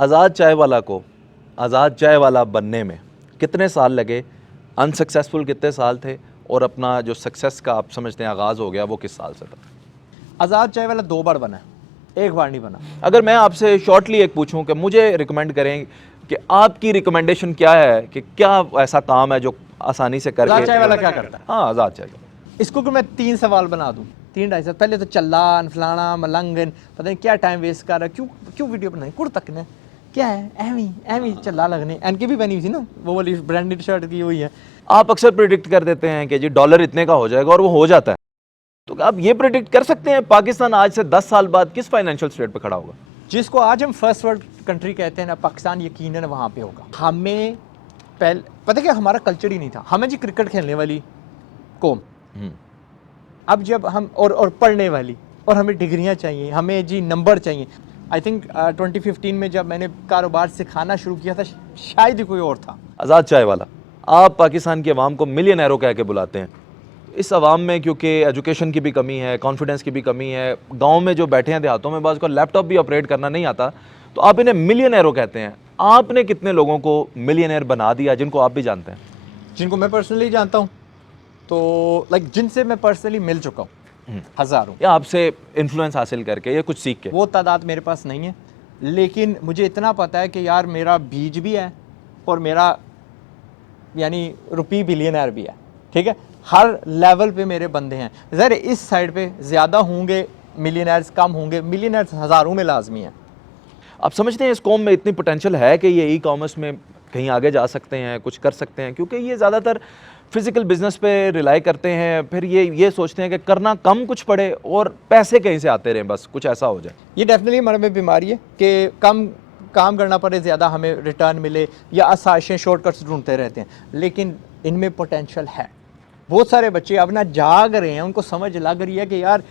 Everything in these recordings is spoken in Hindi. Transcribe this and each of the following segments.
आज़ाद चाय वाला को आज़ाद चाय वाला बनने में कितने साल लगे, अनसक्सेसफुल कितने साल थे, और अपना जो सक्सेस का आप समझते हैं आगाज़ हो गया वो किस साल से था? आज़ाद चाय वाला 2 बार बना है, एक बार नहीं बना। अगर मैं आपसे शॉर्टली एक पूछूं कि मुझे रिकमेंड करें कि आपकी रिकमेंडेशन क्या है, कि क्या ऐसा काम है जो आसानी से करके। आज़ाद चाय वाला क्या करता है? हाँ, आज़ाद चाय का। इसको कि मैं 3 सवाल बना दूं, 3-2.5 साल पहले तो चल्लान फलाना मलंगन पता नहीं क्या टाइम वेस्ट कर रहा है, क्यों वीडियो बनाई कुड़ तक ने क्या है, एमी चल्ला लगने। एनके भी पहनी हुई थी ना, वो वाली ब्रांडेड शर्ट की हुई है। आप अक्सर प्रिडिक्ट कर देते हैं कि जी डॉलर इतने का हो जाएगा, और वो हो जाता है। तो आप ये प्रिडिक्ट कर सकते हैं पाकिस्तान आज से 10 साल बाद किस फाइनेंशियल स्टेट पे खड़ा होगा? जिसको आज हम फर्स्ट वर्ल्ड कंट्री कहते हैं ना, पाकिस्तान यकीनन वहाँ पे होगा। हमें पहले पता क्या, हमारा कल्चर ही नहीं था। हमें जी क्रिकेट खेलने वाली कौम, अब जब हम और पढ़ने वाली, और हमें डिग्रियां चाहिए, हमें जी नंबर चाहिए। आई थिंक 2015 में जब मैंने कारोबार सिखाना शुरू किया था, शायद ही कोई और था। आज़ाद चाय वाला, आप पाकिस्तान की आवाम को मिलियनरों कह के बुलाते हैं। इस आवाम में क्योंकि एजुकेशन की भी कमी है, कॉन्फिडेंस की भी कमी है, गांव में जो बैठे हैं देहातों में बाज़ को लैपटॉप भी ऑपरेट करना नहीं आता, तो आप इन्हें मिलियनरों कहते हैं। आपने कितने लोगों को मिलियनर बना दिया जिनको आप भी जानते हैं? जिनको मैं पर्सनली जानता हूँ, तो लाइक जिनसे मैं पर्सनली मिल चुका हूँ, हज़ारों, या आपसे इन्फ्लुएंस हासिल करके या कुछ सीख के? वो तादाद मेरे पास नहीं है, लेकिन मुझे इतना पता है कि यार मेरा बीज भी है और मेरा यानी रुपी बिलियनर भी है। ठीक है, हर लेवल पे मेरे बंदे हैं। ज़रा इस साइड पे ज़्यादा होंगे मिलियनर्स, कम होंगे मिलियनर्स, हज़ारों में लाजमी है। आप समझते हैं इस कौम में इतनी पोटेंशियल है कि ये ई कॉमर्स में कहीं आगे जा सकते हैं, कुछ कर सकते हैं? क्योंकि ये ज़्यादातर फिजिकल बिजनेस पे रिलाई करते हैं, फिर ये सोचते हैं कि करना कम कुछ पड़े और पैसे कहीं से आते रहें, बस कुछ ऐसा हो जाए। ये डेफिनेटली हमारे में बीमारी है कि कम काम करना पड़े, ज़्यादा हमें रिटर्न मिले, या आसाइशें शॉर्टकट्स ढूंढते रहते हैं। लेकिन इनमें पोटेंशियल है। बहुत सारे बच्चे अब ना जाग रहे हैं, उनको समझ लग रही है कि यार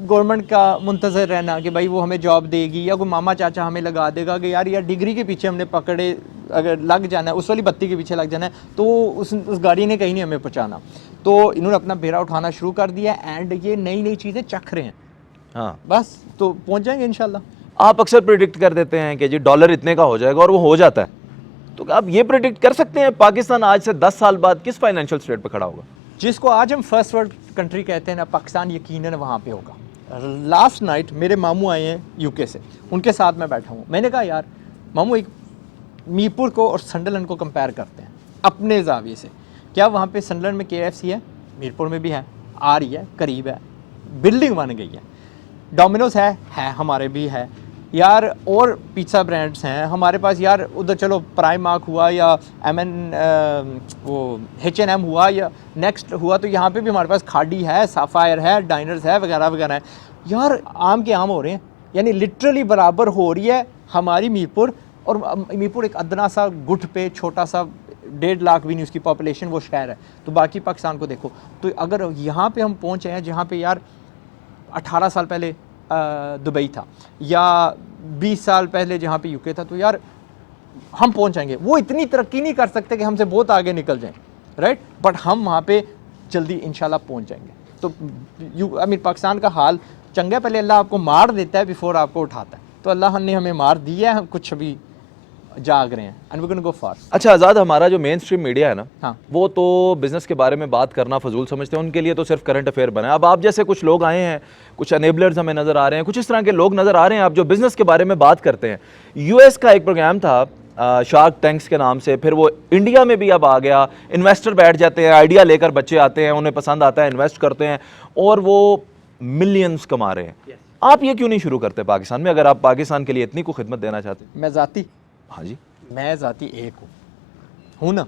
गवर्नमेंट का मुंतज़र रहना कि भाई वो हमें जॉब देगी, या कोई मामा चाचा हमें लगा देगा कि यार डिग्री के पीछे हमने पकड़े अगर लग जाना है, उस वाली बत्ती के पीछे लग जाना है, तो उस गाड़ी ने कहीं नहीं हमें पहुँचाना। तो इन्होंने अपना बेड़ा उठाना शुरू कर दिया, एंड ये नई नई चीज़ें चख रहे हैं। हाँ, बस तो पहुँच जाएंगे इंशाल्लाह। आप अक्सर प्रिडिक्ट कर देते हैं कि जी डॉलर इतने का हो जाएगा, और वो हो जाता है। तो आप ये प्रिडिक्ट कर सकते हैं पाकिस्तान आज से 10 साल बाद किस फाइनेंशियल स्टेट पे खड़ा होगा? जिसको आज हम फर्स्ट वर्ल्ड कंट्री कहते हैं ना, पाकिस्तान यकीनन वहाँ पे होगा। लास्ट नाइट मेरे मामू आए हैं यूके से, उनके साथ मैं बैठा हूँ। मैंने कहा यार मामू, एक मीरपुर को और संडलैंड को कंपेयर करते हैं अपने जाविये से। क्या वहाँ पे संडलैंड में KFC है? मीरपुर में भी है, आ रही है, करीब है, बिल्डिंग बन गई है। डोमिनोज है हमारे भी है यार, और पिज़्ज़ा ब्रांड्स हैं हमारे पास यार। उधर चलो प्राइम मार्क हुआ, या वो H&M हुआ, या नेक्स्ट हुआ, तो यहाँ पे भी हमारे पास खाड़ी है, साफायर है, डाइनर्स है, वगैरह वगैरह है। यार आम के आम हो रहे हैं, यानी लिटरली बराबर हो रही है हमारी मीरपुर। और मीरपुर एक अदना सा गुट पे छोटा सा 1.5 लाख भी नहीं उसकी पॉपुलेशन वो शहर है। तो बाकी पाकिस्तान को देखो, तो अगर यहाँ पे हम पहुँचे हैं जहाँ पे यार 18 साल पहले दुबई था, या 20 साल पहले जहाँ पे यूके था, तो यार हम पहुँच जाएंगे। वो इतनी तरक्की नहीं कर सकते कि हमसे बहुत आगे निकल जाएं, राइट, बट हम वहाँ पे जल्दी इंशाल्लाह पहुँच जाएंगे। तो पाकिस्तान का हाल चंगा है, पहले अल्लाह आपको मार देता है बिफोर आपको उठाता है। तो अल्लाह ने हमें मार दिया है, हम कुछ अभी जाग रहे हैं, एंड वी गोना गो फार। अच्छा आज़ाद, हमारा जो मेन स्ट्रीम मीडिया है ना, हाँ, वो तो बिज़नेस के बारे में बात करना फजूल समझते हैं। उनके लिए तो सिर्फ करंट अफेयर बना है। अब आप जैसे कुछ लोग आए हैं, कुछ अनेबलर्स हमें नज़र आ रहे हैं, कुछ इस तरह के लोग नज़र आ रहे हैं आप जो बिज़नेस के बारे में बात करते हैं। US का एक प्रोग्राम था शार्क टैंक्स के नाम से, फिर वो इंडिया में भी अब आ गया। इन्वेस्टर बैठ जाते हैं, आइडिया लेकर बच्चे आते हैं, उन्हें पसंद आता है, इन्वेस्ट करते हैं, और वो मिलियंस कमा रहे हैं। आप ये क्यों नहीं शुरू करते पाकिस्तान में, अगर आप पाकिस्तान के लिए इतनी को खिदमत देना चाहते हैं? मैं ज़ाती हाँ जी, मैं ज़ाती एक हूँ ना,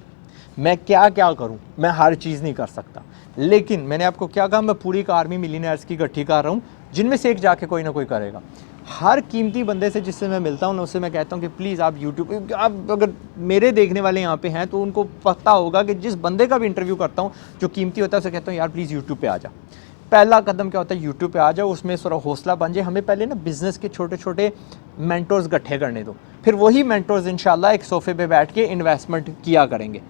मैं क्या क्या करूँ, मैं हर चीज़ नहीं कर सकता। लेकिन मैंने आपको क्या कहा, मैं पूरी एक आर्मी मिलियनर्स की इकट्ठी कर रहा हूँ, जिनमें से एक जाके कोई ना कोई करेगा। हर कीमती बंदे से जिससे मैं मिलता हूँ ना, उससे मैं कहता हूँ कि प्लीज़ आप यूट्यूब, आप अगर मेरे देखने वाले यहाँ पे हैं तो उनको पता होगा कि जिस बंदे का भी इंटरव्यू करता हूँ जो कीमती होता है, उसे कहता हूँ यार प्लीज़ यूट्यूब पे आ जा। पहला कदम क्या होता है, यूट्यूब पे आ जाओ, उसमें थोड़ा हौसला बन जाए। हमें पहले ना बिज़नेस के छोटे छोटे मेंटर्स इकट्ठे करने दो, फिर वही मेंटर्स इंशाल्लाह एक सोफे पे बैठ के इन्वेस्टमेंट किया करेंगे,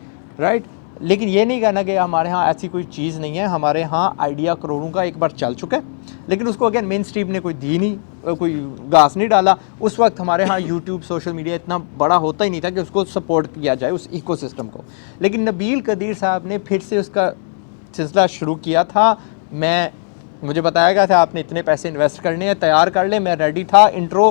राइट। लेकिन ये नहीं कहना कि हमारे यहाँ ऐसी कोई चीज़ नहीं है। हमारे यहाँ आइडिया करोड़ों का एक बार चल चुका है, लेकिन उसको अगेन मेन स्ट्रीम ने कोई दी नहीं, कोई घास नहीं डाला। उस वक्त हमारे यहाँ यूट्यूब सोशल मीडिया इतना बड़ा होता ही नहीं था कि उसको सपोर्ट किया जाए उस इकोसिस्टम को। लेकिन नबील कदीर साहब ने फिर से उसका सिलसिला शुरू किया था। मुझे बताया गया था आपने इतने पैसे इन्वेस्ट करने हैं, तैयार कर ले, मैं रेडी था। इंट्रो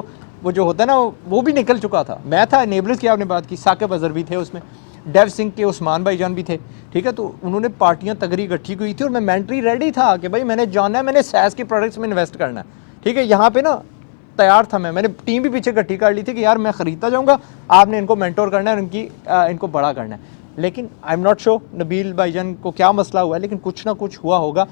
वो जो होता है ना वो भी निकल चुका था। मैं था, इनेबलर्स की आपने बात की, साकिब अजहर भी थे उसमें, डेव सिंह के उस्मान भाईजान भी थे, ठीक है। तो उन्होंने पार्टियां तगड़ी इकट्ठी की थी और मैं मेंटली रेडी था कि भाई मैंने जाना है, मैंने सैस के प्रोडक्ट्स में इन्वेस्ट करना है, ठीक है। यहाँ पे ना तैयार था मैंने टीम भी पीछे इकट्ठी कर ली थी कि यार मैं ख़रीदता जाऊँगा, आपने इनको मेंटोर करना है और इनको बड़ा करना है। लेकिन I am not sure Nabeel भाईजान को क्या मसला हुआ है, लेकिन कुछ ना कुछ हुआ होगा।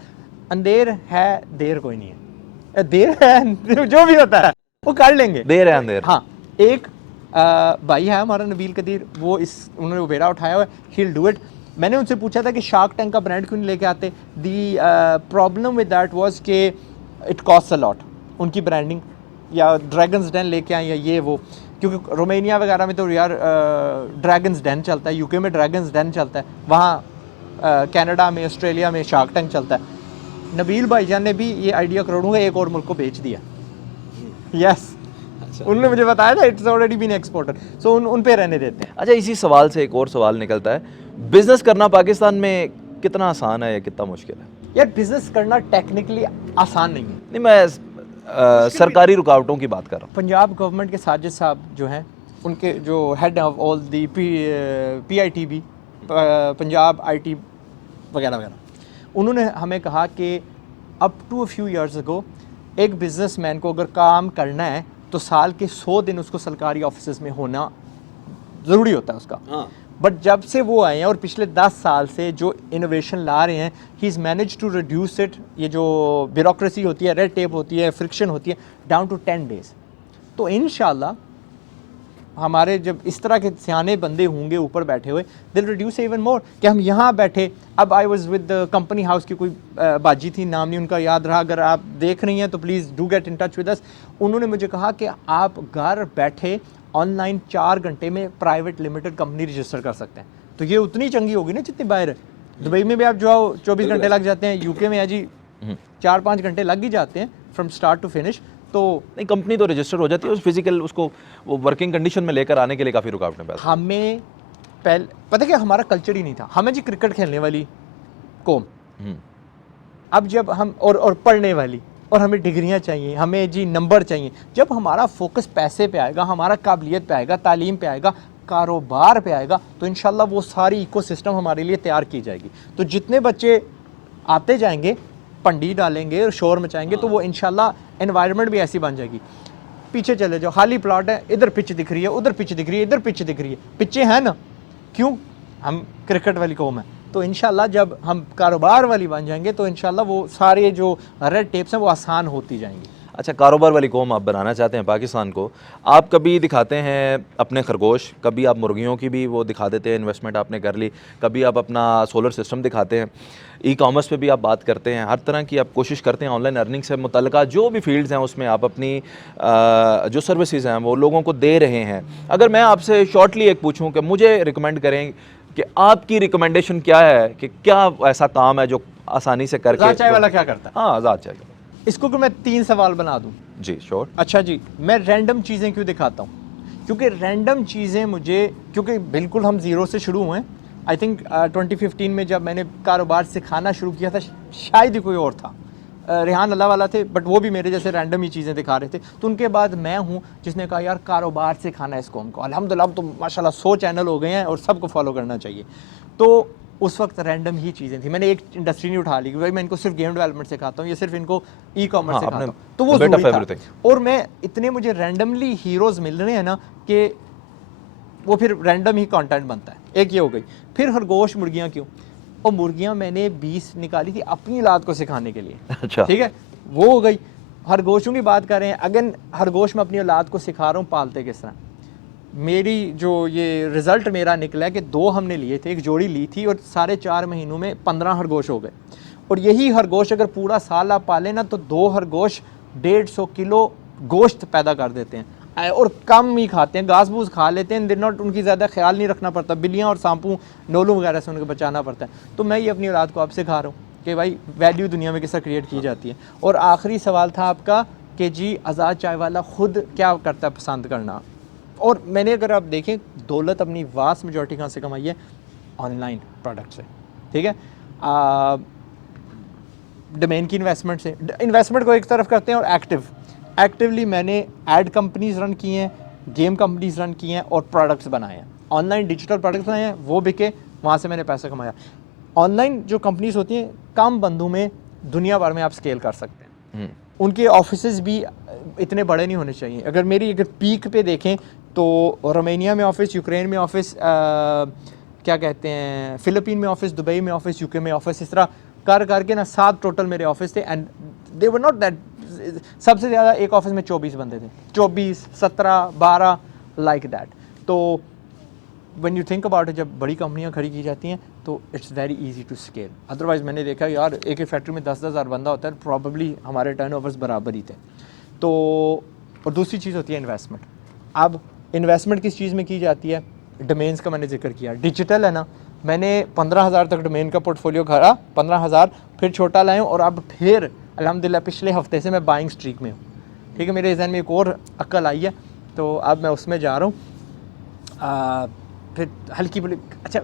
अंधेर है, देर कोई नहीं है, देर है जो भी होता है वो कर लेंगे, देर है अंधेर। हाँ, एक भाई है हमारा नबील कदीर, उन्होंने वो बेड़ा उठाया हुआ है, ही विल डू इट। मैंने उनसे पूछा था कि शार्क टैंक का ब्रांड क्यों नहीं लेके आते। दी प्रॉब्लम विद दैट वाज कि इट कॉस्ट अ लॉट, उनकी ब्रांडिंग, या ड्रैगन्स डेन लेके आए या ये वो, क्योंकि रोमेनिया वगैरह में तो यार ड्रैगन्स डेन चलता है, यूके में ड्रैगन्स डेन चलता है, वहाँ कनाडा में, ऑस्ट्रेलिया में शार्क टैंक चलता है। नबील भाईजान ने भी ये आइडिया करोड़ों का एक और मुल्क को बेच दिया। यस, उन्होंने मुझे बताया था इट्स ऑलरेडी बीन एक्सपोर्टेड, सो उन पे रहने देते हैं। अच्छा, इसी सवाल से एक और सवाल निकलता है, बिजनेस करना पाकिस्तान में कितना आसान है या कितना मुश्किल है? यार बिजनेस करना टेक्निकली आसान नहीं है। नहीं, मैं सरकारी रुकावटों की बात कर रहा हूँ। पंजाब गवर्नमेंट के साजिद साहब जो हैं, उनके जो head of all the PITB, Punjab IT वगैरह वगैरह, उन्होंने हमें कहा कि up to a few years ago एक बिजनेसमैन को अगर काम करना है तो साल के 100 दिन उसको सरकारी ऑफिस में होना ज़रूरी होता है उसका। बट जब से वो आए हैं और पिछले 10 साल से जो इनोवेशन ला रहे हैं, he is manage to reduce it, ये जो ब्यूरोक्रेसी होती है, रेड टेप होती है, फ्रिक्शन होती है, डाउन टू 10 डेज़। तो इंशाल्लाह हमारे जब इस तरह के सियाने बंदे होंगे ऊपर बैठे हुए, दिल रिड्यूस इवन मोर, कि हम यहाँ बैठे। अब I was with company house की कोई बाजी थी, नाम नहीं उनका याद रहा, अगर आप देख रही हैं तो please do get in touch with us. उन्होंने मुझे कहा कि आप घर बैठे ऑनलाइन 4 घंटे में प्राइवेट लिमिटेड कंपनी रजिस्टर कर सकते हैं। तो ये उतनी चंगी होगी ना जितनी बाहर है। दुबई में भी आप जो 24 घंटे लग जाते हैं, यूके में है जी 4-5 घंटे लग ही जाते हैं फ्रॉम स्टार्ट टू फिनिश। तो नहीं, कंपनी तो रजिस्टर हो जाती है, उस फिजिकल उसको वो वर्किंग कंडीशन में लेकर आने के लिए काफ़ी रुकावटें पैदा। हमें पहले पता क्या, हमारा कल्चर ही नहीं था। हमें जी क्रिकेट खेलने वाली कौम, अब जब हम और पढ़ने वाली, और हमें डिग्रियां चाहिए, हमें जी नंबर चाहिए। जब हमारा फोकस पैसे पे आएगा, हमारा काबिलियत पे आएगा, तालीम पे आएगा, कारोबार पे आएगा, तो इंशाल्लाह वो सारी इकोसिस्टम हमारे लिए तैयार की जाएगी। तो जितने बच्चे आते जाएंगे, पंडी डालेंगे और शोर मचाएंगे, तो वो इंशाल्लाह एनवायरनमेंट भी ऐसी बन जाएगी। पीछे चले जाओ, खाली प्लॉट है, इधर पिच दिख रही है, उधर पिच दिख रही है, इधर पिच दिख रही है, पिचें हैं ना, क्यों? हम क्रिकेट वाली कौम है। तो इंशाल्लाह जब हम कारोबार वाली बन जाएंगे तो इंशाल्लाह वो सारे जो रेड टेप्स हैं वो आसान होती जाएंगी। अच्छा, कारोबार वाली कौम आप बनाना चाहते हैं पाकिस्तान को। आप कभी दिखाते हैं अपने खरगोश, कभी आप मुर्गियों की भी वो दिखा देते हैं, इन्वेस्टमेंट आपने कर ली, कभी आप अपना सोलर सिस्टम दिखाते हैं, ई कॉमर्स पे भी आप बात करते हैं, हर तरह की आप कोशिश करते हैं। ऑनलाइन अर्निंग से मुतल्लिका जो भी फील्ड्स हैं उसमें आप अपनी जो सर्विसेज हैं वो लोगों को दे रहे हैं। अगर मैं आपसे शॉर्टली एक पूछूं कि मुझे रिकमेंड करें कि आपकी रिकमेंडेशन क्या है, कि क्या ऐसा काम है जो आसानी से करके। आज़ाद चाय वाला क्या करता है? हाँ, आज़ाद चाय। इसको कि मैं 3 सवाल बना दूं। जी श्योर। अच्छा जी, मैं रैंडम चीज़ें क्यों दिखाता हूँ? क्योंकि रैंडम चीज़ें मुझे, क्योंकि बिल्कुल हम ज़ीरो से शुरू हुए। आई थिंक 2015 में जब मैंने कारोबार सिखाना शुरू किया था, शायद ही कोई और था, रेहान अल्लाह वाला थे, बट वो भी मेरे जैसे रैंडम ही चीज़ें दिखा रहे थे। तो उनके बाद मैं हूँ जिसने कहा यार कारोबार सिखाना है इस कौम को। अल्हम्दुलिल्लाह अब तो माशाल्लाह 100 चैनल हो गए हैं और सबको फॉलो करना चाहिए। तो उस वक्त रैंडम ही चीज़ें थी, मैंने एक इंडस्ट्री नहीं उठा ली कि भाई मैं इनको सिर्फ गेम डेवलपमेंट सिखाता हूँ या सिर्फ इनको ई कॉमर्स सिखाता हूँ, तो वो ज़रूरी था। और मैं इतने मुझे रैंडमली हीरोज़ मिल रहे हैं ना कि वो फिर रैंडम ही कंटेंट बनता है। एक ये हो गई। फिर खरगोश मुर्गियाँ क्यों? और मुर्गियाँ मैंने 20 निकाली थी अपनी औलाद को सिखाने के लिए। अच्छा, ठीक है, वो हो गई। खरगोशों की बात कर रहे हैं, अगर खरगोश मैं अपनी औलाद को सिखा रहा हूँ पालते किस तरह। मेरी जो ये रिज़ल्ट मेरा निकला है कि 2 हमने लिए थे, एक जोड़ी ली थी और 4.5 महीनों में 15 खरगोश हो गए। और यही खरगोश अगर पूरा साल आप पालें ना तो 2 खरगोश 150 किलो गोश्त पैदा कर देते हैं, और कम ही खाते हैं, घास फूस खा लेते हैं, दिन नॉट, उनकी ज़्यादा ख्याल नहीं रखना पड़ता, बिल्लियाँ और सांपू नोलू वगैरह से उनको बचाना पड़ता है। तो मैं ये अपनी औलाद को आप सिखा रहा हूँ कि भाई वैल्यू दुनिया में किस तरह क्रिएट की जाती है। और आखिरी सवाल था आपका कि जी आज़ाद चाय वाला ख़ुद क्या करता है पसंद करना। और मैंने अगर आप देखें दौलत अपनी वास्ट मेजॉरिटी कहाँ से कमाई है, ऑनलाइन प्रोडक्ट से, ठीक है। डोमेन की इन्वेस्टमेंट से, इन्वेस्टमेंट को एक तरफ करते हैं, और एक्टिवली मैंने एड कंपनीज़ रन की हैं, गेम कंपनीज़ रन की हैं और प्रोडक्ट्स बनाए हैं, ऑनलाइन डिजिटल प्रोडक्ट्स बनाए हैं, वो बिके, वहाँ से मैंने पैसा कमाया। ऑनलाइन जो कंपनीज होती हैं कम बंदों में दुनिया भर में आप स्केल कर सकते हैं। उनके ऑफिसेज भी इतने बड़े नहीं होने चाहिए। अगर पीक पे देखें तो रोमानिया में ऑफिस, यूक्रेन में ऑफिस, क्या कहते हैं, फ़िलिपीन में ऑफिस, दुबई में ऑफिस, यूके में ऑफिस, इस तरह करके ना 7 टोटल मेरे ऑफिस थे। And they were not that, सबसे ज़्यादा एक ऑफिस में 24 बंदे थे, 24, 17, 12 लाइक दैट। तो when you think about it, जब बड़ी कंपनियां खड़ी की जाती हैं तो it's very easy to scale. Otherwise मैंने देखा यार एक फैक्ट्री में 10-10 हज़ार बंदा होता है, प्रॉबली हमारे टर्नओवर्स बराबर ही थे। तो और दूसरी चीज़ होती है इन्वेस्टमेंट। अब इन्वेस्टमेंट किस चीज़ में की जाती है, डोमेन्स का मैंने जिक्र किया, डिजिटल है ना, मैंने 15,000 तक डोमेन का पोर्टफोलियो करा, 15,000, फिर छोटा लाया और अब फिर अल्हम्दुलिल्लाह पिछले हफ्ते से मैं बाइंग स्ट्रीक में हूँ, ठीक है। मेरे जहन में एक और अक्ल आई है, तो अब मैं उसमें जा रहा हूँ। फिर हल्की बुली, अच्छा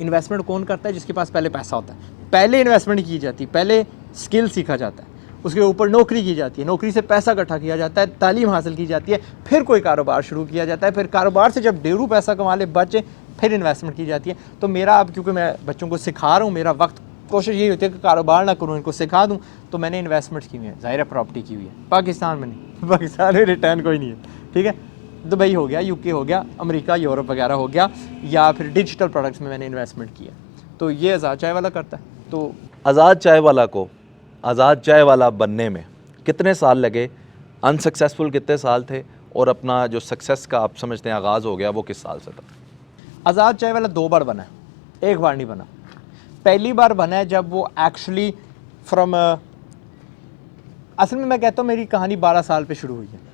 इन्वेस्टमेंट कौन करता है, जिसके पास पहले पैसा होता है। पहले इन्वेस्टमेंट की जाती है, पहले स्किल सीखा जाता है, उसके ऊपर नौकरी की जाती है, नौकरी से पैसा इकट्ठा किया जाता है, तालीम हासिल की जाती है, फिर कोई कारोबार शुरू किया जाता है, फिर कारोबार से जब डेढ़ू पैसा कमा ले बचे, फिर इन्वेस्टमेंट की जाती है। तो मेरा अब क्योंकि मैं बच्चों को सिखा रहा हूँ, मेरा वक्त कोशिश यही होती है कि कारोबार ना करूँ, इनको सिखा दूँ, तो मैंने इन्वेस्टमेंट की हुई है, ज़ाहिर है प्रॉपर्टी की हुई है, पाकिस्तान में नहीं, पाकिस्तान में रिटर्न कोई नहीं है, ठीक है। दुबई हो गया, यूके हो गया, अमेरिका, यूरोप वगैरह हो गया, या फिर डिजिटल प्रोडक्ट्स में मैंने इन्वेस्टमेंट किया। तो ये आज़ाद चाय वाला करता है। तो आज़ाद चाय वाला को आज़ाद चाय वाला बनने में कितने साल लगे, अनसक्सेसफुल कितने साल थे, और अपना जो सक्सेस का आप समझते हैं आगाज़ हो गया वो किस साल से था? आज़ाद चाय वाला 2 बार बना है, एक बार नहीं बना। पहली बार बना है जब वो एक्चुअली फ्रॉम, असल में मैं कहता हूँ मेरी कहानी 12 साल पे शुरू हुई है।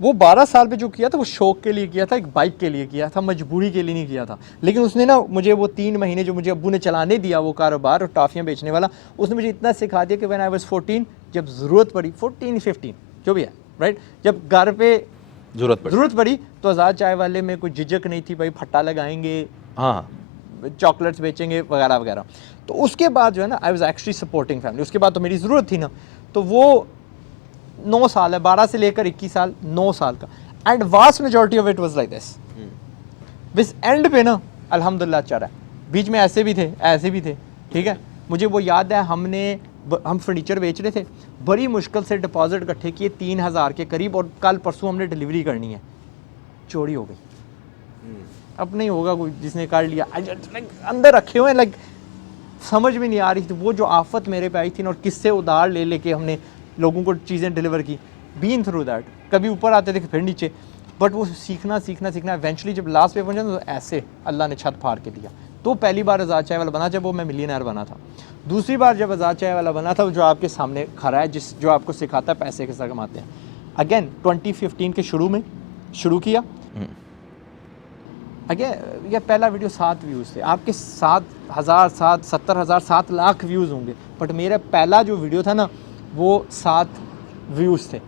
वो 12 साल पे जो किया था वो शौक के लिए किया था, एक बाइक के लिए किया था, मजबूरी के लिए नहीं किया था। लेकिन उसने ना मुझे वो 3 महीने जो मुझे अब्बू ने चलाने दिया वो कारोबार और टॉफ़ियाँ बेचने वाला, उसने मुझे इतना सिखा दिया कि व्हेन आई वाज 14, जब ज़रूरत पड़ी, 14-15 जो भी है, राइट, जब घर पे ज़रूरत पड़ी तो आज़ाद चाय वाले में कोई झिझक नहीं थी, भाई फट्टा लगाएंगे, हाँ, चॉकलेट्स बेचेंगे वगैरह वगैरह। तो उसके बाद जो है ना, I was actually supporting family. उसके बाद तो मेरी ज़रूरत थी ना, तो वो 9 साल है, 12 से लेकर 21 साल, 9 साल का। And vast majority of it was like this. बिस एंड पे ना अल्हम्दुलिल्लाह अच्छा रहा है। बीच में ऐसे भी थे, ठीक है। मुझे वो याद है, हम फर्नीचर बेच रहे थे, बड़ी मुश्किल से डिपॉजिट इकट्ठे किए 3,000 के करीब, और कल परसों हमने डिलीवरी करनी है, चोरी हो गई। अब नहीं होगा कोई जिसने कर लिया, अंदर रखे हुए हैं, लाइक समझ में नहीं आ रही थी वो जो आफत मेरे पे आई थी ना, और किससे उधार ले लेके हमने लोगों को चीज़ें डिलीवर की। बीन थ्रू दैट, कभी ऊपर आते थे फिर नीचे, बट वो सीखना इवेंचुअली जब लास्ट पे पहुंचा तो ऐसे अल्लाह ने छत फाड़ के दिया। तो पहली बार आज़ाद चाय वाला बना जब वो मैं मिलियनर बना था। दूसरी बार जब आज़ाद चाय वाला बना था, जो आपके सामने खड़ा है, जो आपको सिखाता है पैसे कैसे कमाते हैं। अगेन 2015 के शुरू में शुरू किया। अगेन यह पहला वीडियो 7 व्यूज़ थे, आपके 7,000, 70,000, 7 लाख व्यूज़ होंगे, बट मेरा पहला जो वीडियो था ना वो 7 व्यूज़ थे।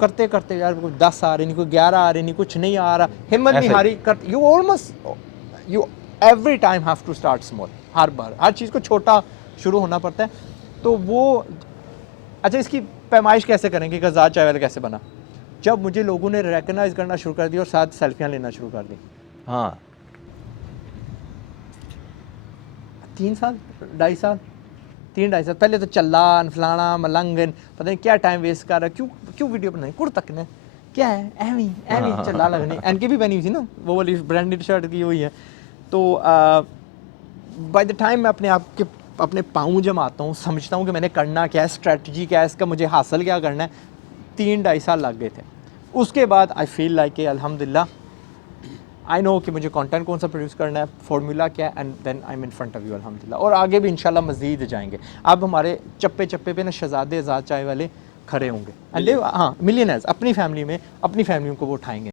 करते करते यार कोई 10 आ रहे नहीं, कोई 11 आ रहे नहीं, कुछ नहीं आ रहा, हिम्मत नहीं हारी, you every time have to start small. हर बार हर चीज़ को छोटा शुरू होना पड़ता है। तो वो, अच्छा इसकी पैमाइश कैसे करेंगे कि आज़ाद चाय वाला कैसे बना, जब मुझे लोगों ने रिकग्नाइज करना शुरू कर दिया और साथ सेल्फियाँ लेना शुरू कर दी। हाँ, 3 साल, 2.5 साल, 3-2.5 साल पहले तो चल्लान फलाना मलंगन, पता नहीं क्या टाइम वेस्ट कर रहा है, क्यों वीडियो बनाई, कुड़ तक ने क्या है, एवी चल्ला लगने। एनके भी बनी हुई थी ना, वो वाली ब्रांडेड शर्ट की हुई है। तो बाय द टाइम मैं अपने पाँव जमाता हूँ, समझता हूँ कि मैंने करना क्या है, स्ट्रेटजी क्या है, इसका मुझे हासिल क्या करना है, 3-2.5 साल लग गए थे। उसके बाद आई फील लाइक अल्हम्दुलिल्लाह आई नो कि मुझे कंटेंट कौन सा प्रोड्यूस करना है, फार्मूला क्या है, and then I am in front of you अल्हम्दुलिल्लाह। और आगे भी इंशाल्लाह मज़ीद जाएंगे। अब हमारे चप्पे चप्पे पे ना शहजादे आज़ाद चाय वाले खड़े होंगे, एंड हाँ मिलियनर्स अपनी फैमिली को वो उठाएंगे।